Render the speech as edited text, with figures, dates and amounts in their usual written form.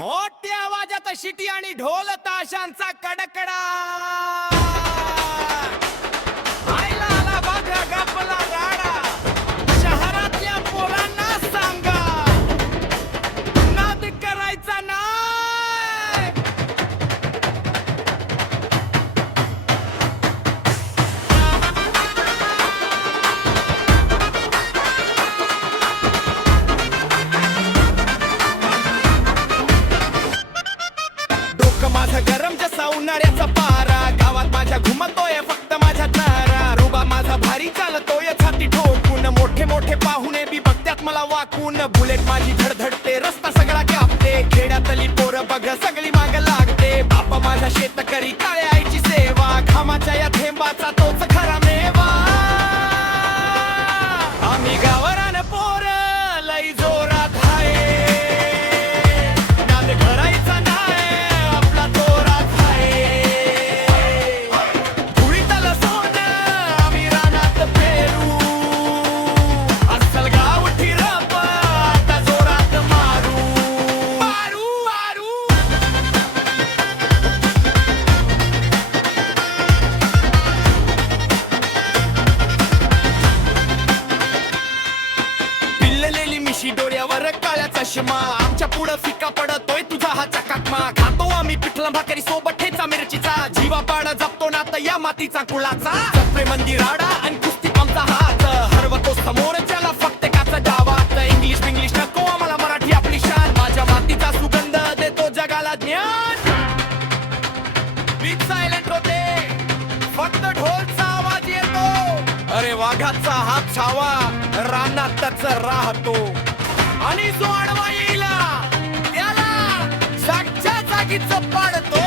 मोठ्या आवाजात शिटी आणि ढोल ताशांचा कडकडा आयला आला बघा गपला राडा शहरातल्या पोरांना सांगा नाद करायचा नाही माझा गरम जसा उन्हाळ्याचा पारा गावात माझ्या घुमतोय फक्त माझ्या तारा रुबा माझा भारी चालतोय छाती ठोकून मोठे मोठे पाहुणे बी बघत्यात मला वाकून बुलेट माझी धडधडते रस्ता सगळा कापते खेड्यातली पोरं बघ सगळी माग लागते बापा माझा शेतकरी काळ्या आईची सेवा घामाच्या या थेंबाचा तोच खरा मेवा आम्ही गावरान पोर लई जोरात आहे नाद करायचा डोळ्यावर काळ्या चष्मा आमच्या पुढं फिका पडतोय तुझा हा चकाकमा खातो आम्ही पिठला भाकरी सोबत ठेचा मिरचीचा जीवा पाड जपतो ना तर या मातीचा कुळाचा जत्रे मंदिर राडा आणि कुस्ती आमचा हात हरवतो समोर ज्याला फक्त काचा डावात इंग्लिश नको आम्हाला मराठी आपली शान माझ्या मातीचा सुगंध देतो जगाला ज्ञान बीट सायलेंट होते फक्त ढोलचा आवाज येतो अरे वाघाचा हात छावा रानातच राहतो आणि जो आडवा येईल त्याला जागच्या जागीच पाडतो